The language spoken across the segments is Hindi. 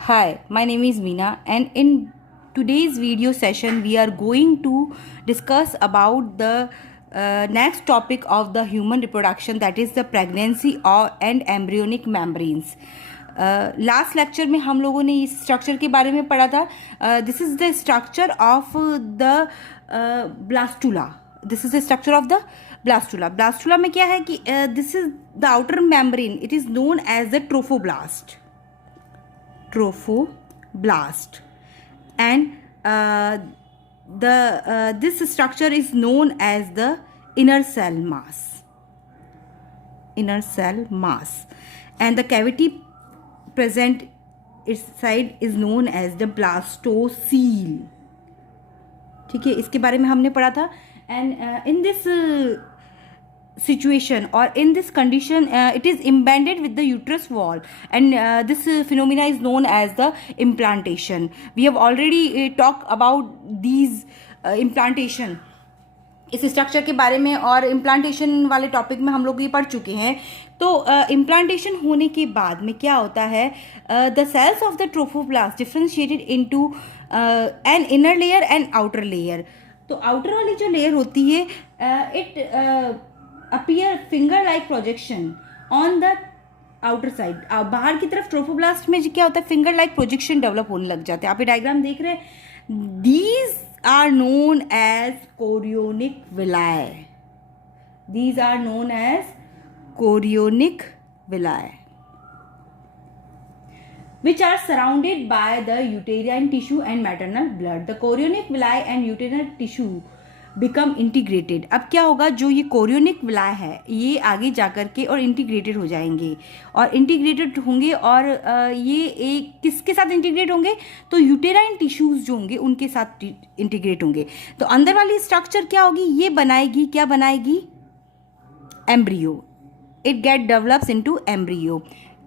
Hi, my name is Meena, and in today's video session we are going to discuss about the next topic of the human reproduction, that is the pregnancy or and embryonic membranes. Last lecture में हम लोगों ने इस स्ट्रक्चर के बारे में पढ़ा था. This is the structure of the blastula. This is the structure of the blastula. Blastula में क्या है कि this is the outer membrane. It is known as the trophoblast. Trophoblast, and this structure is known as the inner cell mass, and the cavity present inside is known as the blastocele. ठीक है, इसके बारे में हमने पढ़ा था. And in this situation or in this condition, it is embedded with the uterus wall, and this phenomena is known as the implantation. We have already talked about these implantation. इस स्ट्रक्चर के बारे में और इम्प्लांटेशन वाले टॉपिक में हम लोग ये पढ़ चुके हैं. तो इम्प्लांटेशन होने के बाद में क्या होता है, the cells of the trophoblast differentiated into an inner layer and outer layer. तो आउटर वाली जो लेयर होती है, it appear finger like projection on the outer side. बाहर की तरफ ट्रोफोब्लास्ट में क्या होता है, फिंगर लाइक प्रोजेक्शन डेवलप होने लग जाते हैं. आप ये डायग्राम देख रहे हैं. These are known as chorionic villi. These are known as chorionic villi, which are surrounded by the uterine tissue and maternal blood. The chorionic villi and uterine tissue become integrated. अब क्या होगा, जो ये कोरियोनिक विलाय है ये आगे जाकर के और इंटीग्रेटेड हो जाएंगे, और इंटीग्रेटेड होंगे, और ये एक किसके साथ इंटीग्रेट होंगे, तो यूटेराइन टिश्यूज जो होंगे उनके साथ इंटीग्रेट होंगे. तो अंदर वाली स्ट्रक्चर क्या होगी, ये बनाएगी, क्या बनाएगी, embryo. It get develops into embryo.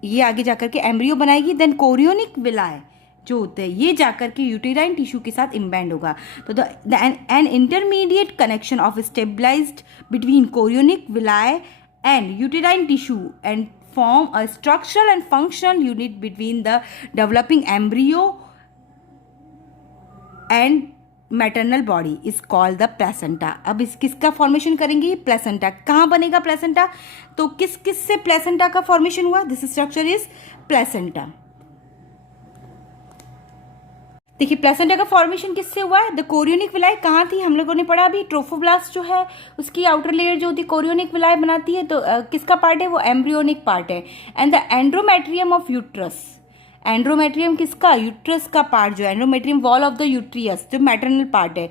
ये आगे जाकर के एम्ब्रियो बनाएगी. देन कोरियोनिक विलाय जो होते हैं ये जाकर के यूटेराइन टिश्यू के साथ इम्बैंड होगा. तो an intermediate connection of stabilized between chorionic villi and uterine tissue and form a structural and functional unit between the developing embryo and maternal body is called the placenta. अब इस किसका फॉर्मेशन करेंगे, प्लेसेंटा. कहाँ बनेगा प्लेसेंटा, तो किस किस से प्लेसेंटा का फॉर्मेशन हुआ, दिस स्ट्रक्चर इज प्लेसेंटा. देखिए प्लेसेंटा का फॉर्मेशन किससे हुआ है, द कोरियोनिक विलाय कहाँ थी, हम लोगों ने पढ़ा अभी. ट्रोफोब्लास्ट जो है उसकी आउटर लेयर जो होती है कोरियोनिक विलाय बनाती है. तो किसका पार्ट है, वो एम्ब्रियोनिक पार्ट है. And the endometrium of uterus. Endometrium किसका, यूट्रस का पार्ट जो है, एंड्रोमेट्रियम वॉल ऑफ द यूट्रियस जो मैटरनल पार्ट है.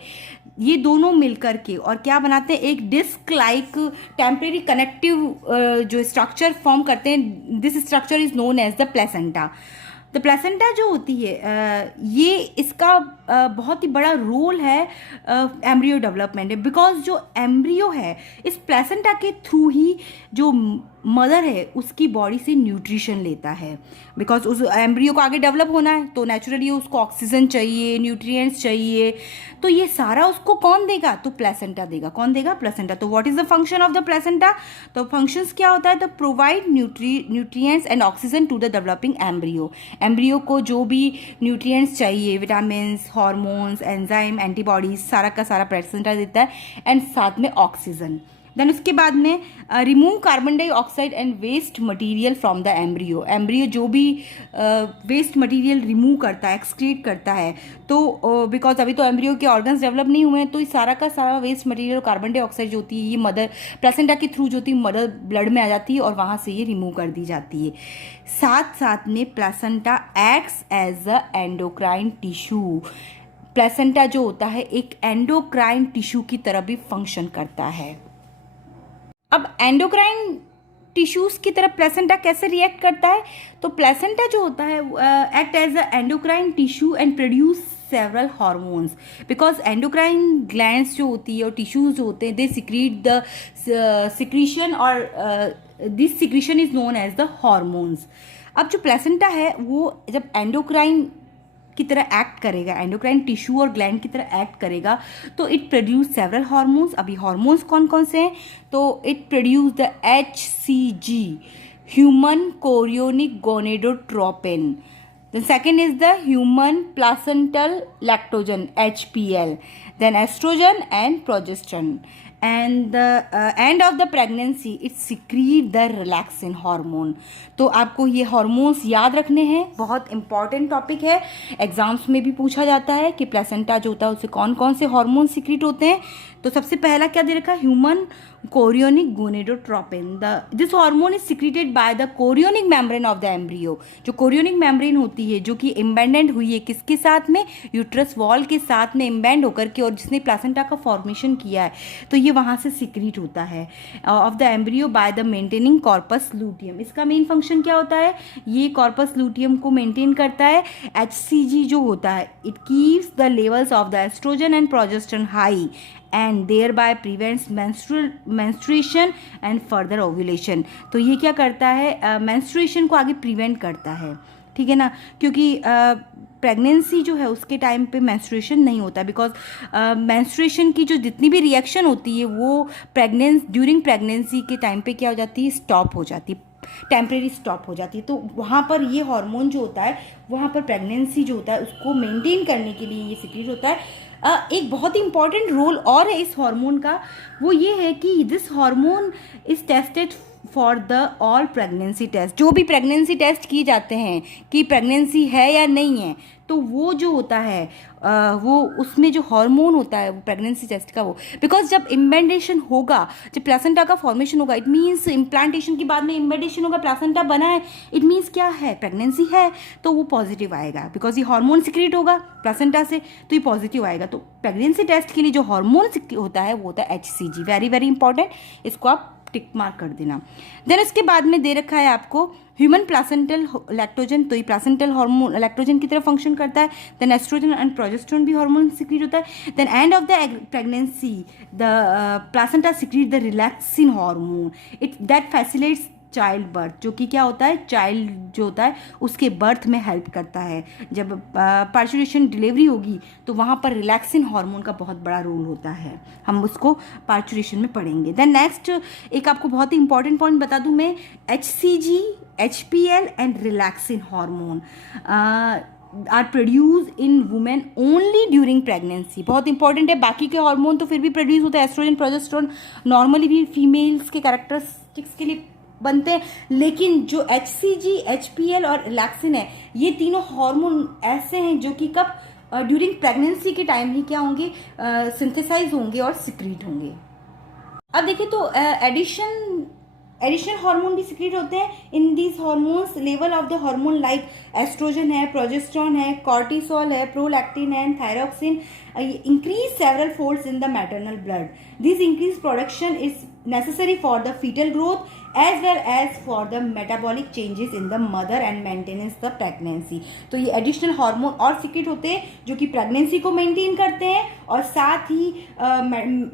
ये दोनों मिलकर के और क्या बनाते हैं, एक डिस्क लाइक टेम्परेरी कनेक्टिव जो स्ट्रक्चर फॉर्म करते हैं. This structure is known as the placenta. The placenta जो होती है ये इसका बहुत ही बड़ा रोल है एम्ब्रियो डेवलपमेंट में, बिकॉज जो एम्ब्रियो है इस प्लेसेंटा के थ्रू ही जो मदर है उसकी बॉडी से न्यूट्रिशन लेता है. बिकॉज उस एम्ब्रियो को आगे डेवलप होना है तो नेचुरली उसको ऑक्सीजन चाहिए, न्यूट्रिएंट्स चाहिए. तो ये सारा उसको कौन देगा, तो प्लेसेंटा देगा. कौन देगा, प्लेसेंटा. तो what is the function of the placenta, तो फंक्शंस क्या होता है, तो provide nutrients and oxygen to the developing embryo. Embryo को जो भी न्यूट्रिएंट्स चाहिए, विटामिन्स, हार्मोन्स, एंजाइम, एंटीबॉडीज, सारा का सारा प्लेसेंटा देता है, एंड साथ में ऑक्सीजन. देन उसके बाद में remove carbon dioxide and waste material from the embryo. Embryo जो भी वेस्ट मटेरियल रिमूव करता है, एक्सक्रीट करता है, तो बिकॉज अभी तो एम्ब्रियो के ऑर्गन्स डेवलप नहीं हुए हैं, तो इस सारा का सारा वेस्ट मटेरियल, कार्बन डाइऑक्साइड जो होती है ये मदर प्लेसेंटा के थ्रू जो होती है मदर ब्लड में आ जाती है और वहाँ से ये रिमूव कर दी जाती है. साथ साथ में placenta acts as a endocrine tissue. Placenta जो होता है एक एंडोक्राइन टिश्यू की तरह भी फंक्शन करता है. अब एंडोक्राइन टिश्यूज की तरफ प्लेसेंटा कैसे रिएक्ट करता है, तो प्लेसेंटा जो होता है act as a endocrine tissue and produce several hormones. Because endocrine glands जो होती है और टिश्यूज जो होते हैं दे सिक्रीट द सिक्रीशन, और this secretion is known as the hormones. अब जो प्लेसेंटा है वो जब एंडोक्राइन की तरह एक्ट करेगा, एंडोक्राइन टिश्यू और ग्लैंड की तरह एक्ट करेगा, तो इट प्रोड्यूस सेवरल हार्मोन्स. अभी हार्मोन्स कौन कौन से हैं, तो it produce the HCG, human chorionic gonadotropin. Then second is the human placental lactogen HPL. Then estrogen and progesterone. And the end of the pregnancy it secrete the relaxin hormone. तो आपको ये हॉर्मोन्स याद रखने हैं, बहुत इंपॉर्टेंट टॉपिक है, एग्जाम्स में भी पूछा जाता है कि प्लेसेंटा जो होता है उससे कौन कौन से हॉर्मोन सिक्रीट होते हैं. तो सबसे पहला क्या दे रखा है, human chorionic gonadotropin. This hormone is secreted by the chorionic membrane of the embryo. जो कोरियोनिक मेम्ब्रेन होती है जो कि इम्बेंडेंट हुई है किसके साथ में, यूट्रस वॉल के साथ में इम्बेंड होकर के, और जिसने प्लासेंटा का फॉर्मेशन किया है तो ये वहाँ से सिक्रीट होता है of the embryo by the maintaining corpus luteum. इसका मेन फंक्शन क्या होता है, ये कॉर्पस लूटियम को मेंटेन करता है. HCG जो होता है it keeps the levels of the estrogen and progesterone high and thereby prevents menstruation and further ovulation. तो ये क्या करता है, menstruation को आगे प्रिवेंट करता है, ठीक है ना, क्योंकि प्रेगनेंसी जो है उसके टाइम पे मेंस्ट्रुएशन नहीं होता, बिकॉज मेंस्ट्रुएशन की जो जितनी भी रिएक्शन होती है वो ड्यूरिंग प्रेगनेंसी के टाइम पे क्या हो जाती है, स्टॉप हो जाती है, टेम्परेरी स्टॉप हो जाती है. तो वहाँ पर ये हार्मोन जो होता है वहाँ पर प्रेगनेंसी जो होता है उसको मेंटेन करने के लिए ये सिक्रीट होता है. एक बहुत ही इंपॉर्टेंट रोल और है इस हार्मोन का, वो ये है कि this hormone is tested for the all pregnancy test. जो भी प्रेगनेंसी टेस्ट किए जाते हैं कि प्रेगनेंसी है या नहीं है, तो वो जो होता है वो उसमें जो हार्मोन होता है वो प्रेगनेंसी टेस्ट का वो, बिकॉज जब इम्बेंडेशन होगा, जब प्लासेंटा का फॉर्मेशन होगा, इट मीन्स इम्प्लांटेशन के बाद में इम्बेंडेशन होगा, प्लासेंटा बना है, इट मीन्स क्या है, प्रेगनेंसी है, तो वो पॉजिटिव आएगा, बिकॉज ये हार्मोन सिक्रीट होगा प्लासेंटा से, तो ये पॉजिटिव आएगा. तो प्रेगनेंसी टेस्ट के लिए जो हार्मोन होता है वो होता है HCG. वेरी वेरी इंपॉर्टेंट, इसको आप टिक मार्क कर देना. देन उसके बाद में दे रखा है आपको ह्यूमन प्लासेंटल लैक्टोजन. तो ये प्लासेंटल हार्मोन लैक्टोजन की तरह फंक्शन करता है. देन एस्ट्रोजन एंड प्रोजेस्टेरोन भी हार्मोन सिक्रीट होता है. Then end of the pregnancy the placenta secrete the relaxin hormone it that facilitates child birth, जो कि क्या होता है, चाइल्ड जो होता है उसके बर्थ में हेल्प करता है. जब पार्चुरेशन डिलीवरी होगी तो वहाँ पर रिलैक्सिन हार्मोन का बहुत बड़ा रोल होता है, हम उसको पार्चुरेशन में पढ़ेंगे. देन नेक्स्ट एक आपको बहुत ही इंपॉर्टेंट पॉइंट बता दूं मैं, HCG, HPL and relaxin hormone are produce in women only during pregnancy. बहुत इंपॉर्टेंट है, बाकी के हार्मोन तो फिर भी प्रोड्यूस होते हैं, एस्ट्रोजन प्रोजेस्टेरोन नॉर्मली भी फीमेल्स के कैरेक्टरिस्टिक्स के लिए बनते हैं, लेकिन जो HCG, HPL और रिलैक्सिन है ये तीनों हार्मोन ऐसे हैं जो कि कब ड्यूरिंग प्रेगनेंसी के टाइम ही क्या होंगे, सिंथेसाइज होंगे और सिक्रीट होंगे. अब देखिए तो एडिशनल हार्मोन भी सिक्रीट होते हैं. In these hormones level of the hormone like estrogen है, प्रोजेस्टेरोन है, कॉर्टिसोल है, प्रोलैक्टिन है, thyroxine increase several folds in the maternal blood. This increase production is necessary for the fetal growth as well as for the metabolic changes in the mother and maintenance the pregnancy. तो ये एडिशनल हार्मोन और सिक्रीट होते हैं जो कि प्रेगनेंसी को मेंटेन करते हैं, और साथ ही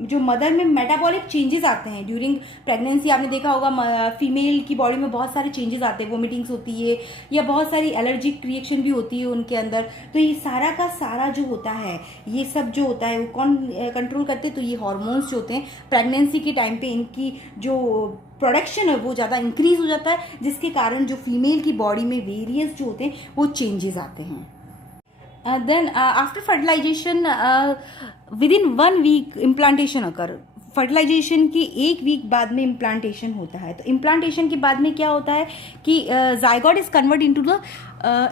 जो मदर में मेटाबॉलिक चेंजेस आते हैं ड्यूरिंग प्रेगनेंसी. आपने देखा होगा फीमेल की बॉडी में बहुत सारे चेंजेस आते हैं, वोमिटिंग्स होती है या बहुत सारी एलर्जिक रिएक्शन भी होती है उनके अंदर. तो ये सारा का सारा जो होता है, ये सब जो होता है वो कौन कंट्रोल करते हैं, तो ये हार्मोन्स जो होते हैं प्रेगनेंसी के टाइम पे इनकी जो प्रोडक्शन है वो ज़्यादा इंक्रीज हो जाता है, जिसके कारण जो फीमेल की बॉडी में वेरियस जो होते हैं वो चेंजेस आते हैं. Then after fertilization within 1 week implantation occur. Fertilization की 1 वीक बाद में इम्प्लांटेशन होता है. तो इम्प्लांटेशन के बाद में क्या होता है कि zygote is convert into the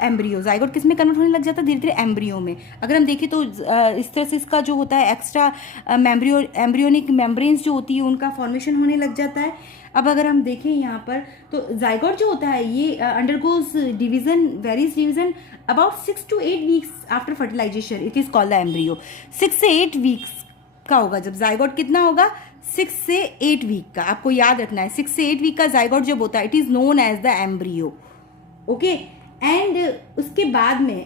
embryo. Zygote किस में कन्वर्ट होने लग जाता है, धीरे धीरे एम्ब्रियो में. अगर हम देखें तो इस तरह से इसका जो होता है एक्स्ट्रा एम्ब्रियोनिक मेम्ब्रेन्स जो होती है उनका फॉर्मेशन होने लग जाता है. अब अगर हम देखें यहाँ पर तो जाइगोट जो होता है ये undergoes division, various division about 6 to 8 weeks after fertilization. It is called the embryo. 6 से 8 वीक्स का होगा जब जाइगोट कितना होगा, 6 से 8 वीक का. आपको याद रखना है 6 से 8 वीक का जाइगोट जब होता है it is known as the embryo. Okay, and इसके बाद में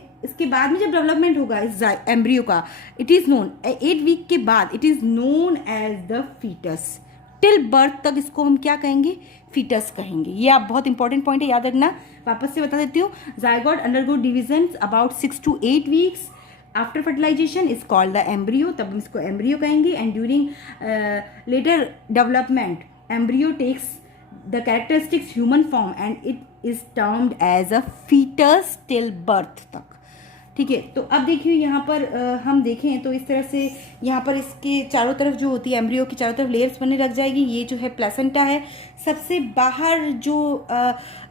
जब डेवलपमेंट होगा इस एम्ब्रियो का, इट इज नोन 8 वीक के बाद it is known as the fetus. Till birth तक इसको हम क्या कहेंगे, फीटस कहेंगे. ये आप बहुत इंपॉर्टेंट पॉइंट है, याद रखना. वापस से बता देती हूँ, zygote undergo division about 6 to 8 weeks after fertilization is called the embryo, तब हम इसको एम्ब्रियो कहेंगे. And during later development embryo takes the characteristics human form and it is termed as a fetus till birth तक। ठीक है, तो अब देखिए यहाँ पर हम देखें तो इस तरह से यहाँ पर इसके चारों तरफ जो होती है एम्ब्रियो की चारों तरफ लेयर्स बने रख जाएगी। ये जो है प्लेसेंटा है, सबसे बाहर जो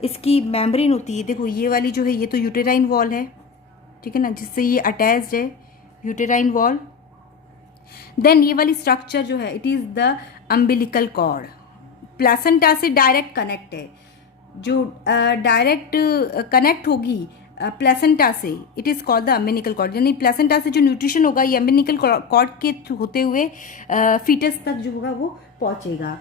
इसकी मेम्ब्रेन होती है, देखो ये वाली जो है ये तो यूटेराइन वॉल है, ठीक है ना, जिससे ये अटैच्ड है, यूटेराइन वॉल। देन ये वाली स्ट्रक्चर जो है it is the umbilical cord, placenta से डायरेक्ट कनेक्ट है, जो डायरेक्ट कनेक्ट होगी प्लेसेंटा से, it is called the umbilical cord. यानी प्लेसेंटा से जो न्यूट्रिशन होगा ये अम्बिलिकल कॉर्ड के होते हुए फीटस तक जो होगा वो पहुंचेगा।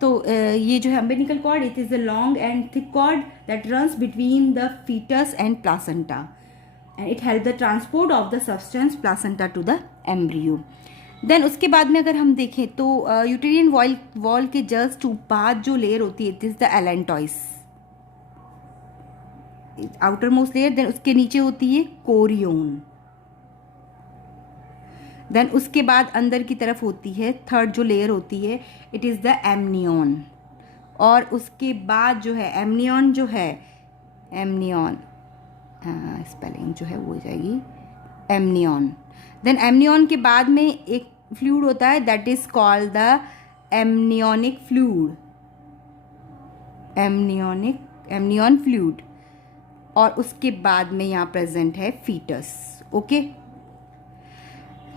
तो ये जो है umbilical cord, it is the long and thick cord that runs between the fetus and placenta and it help the transport of the substance placenta to the embryo. Then उसके बाद में अगर हम देखें तो यूटेरियन वॉल के जस्ट बाद जो लेयर होती है it is the allantois, outermost layer. Then उसके नीचे होती है कोरियोन। देन उसके बाद अंदर की तरफ होती है थर्ड जो लेयर होती है इट इज़ द एमनियन। और उसके बाद जो है एमनियन जो है, एमनियन स्पेलिंग जो है वो हो जाएगी एमनियन। देन एमनियन के बाद में एक फ्लूइड होता है that is called the amniotic fluid, amnion fluid. और उसके बाद में यहाँ प्रेजेंट है फीटस। ओके,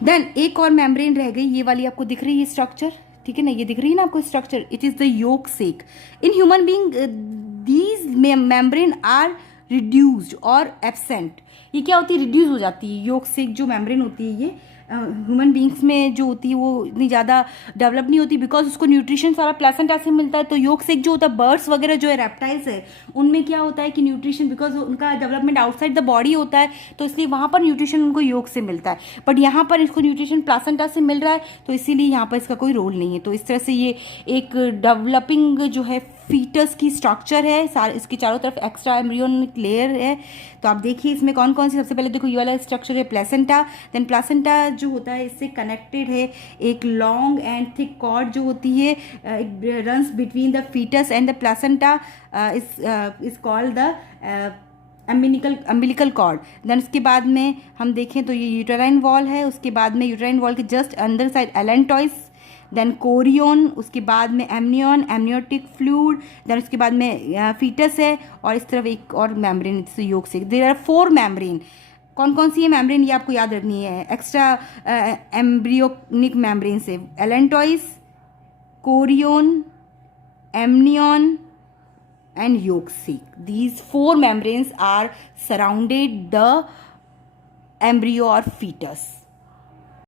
देन एक और मेम्ब्रेन रह गई, ये वाली आपको दिख रही है स्ट्रक्चर, ठीक है ना, ये दिख रही है ना आपको structure, it is the yolk sac. In human being these membrane are reduced और एब्सेंट। ये क्या होती है, रिड्यूस हो जाती है। योक सेक जो मेम्ब्रेन होती है ये ह्यूमन बींग्स में जो होती है वो इतनी ज़्यादा डेवलप नहीं होती बिकॉज उसको न्यूट्रिशन सारा प्लेसेंटा से मिलता है। तो योक सेक जो होता है बर्ड्स वगैरह जो है रेप्टाइल्स है उनमें क्या होता है कि न्यूट्रिशन, बिकॉज उनका डेवलपमेंट आउटसाइड द बॉडी होता है तो इसलिए वहाँ पर न्यूट्रिशन उनको योक से मिलता है, बट यहाँ पर इसको न्यूट्रिशन प्लेसेंटा से मिल रहा है तो इसीलिए यहाँ पर इसका कोई रोल नहीं है। तो इस तरह से ये एक डेवलपिंग जो है फीटस की स्ट्रक्चर है, सारे इसके चारों तरफ एक्स्ट्रा एम्ब्रियोनिक लेयर है। तो आप देखिए इसमें कौन कौन सी, सबसे पहले देखो ये वाला स्ट्रक्चर है प्लेसेंटा। देन प्लेसेंटा जो होता है इससे कनेक्टेड है एक लॉन्ग एंड थिक कॉर्ड जो होती है, runs between the fetus and the placenta, is called the umbilical cord. Then उसके बाद में हम देखें तो ये यूटेराइन वॉल है, उसके बाद में यूटेराइन वॉल के जस्ट अंदर साइड एलेंटॉइस, देन कोरियोन, उसके बाद में एमनियन, एमनियोटिक फ्लूइड, देन उसके बाद में फीटस है और इस तरफ एक और मेम्ब्रेन योग से। There are 4 membrane. कौन कौन सी है मेम्ब्रेन ये आपको याद रखनी है एक्स्ट्रा एम्ब्रियोनिक मेम्ब्रेन से, allantois, chorion, amnion and yolk sac. These 4 membranes are surrounded the embryo or fetus.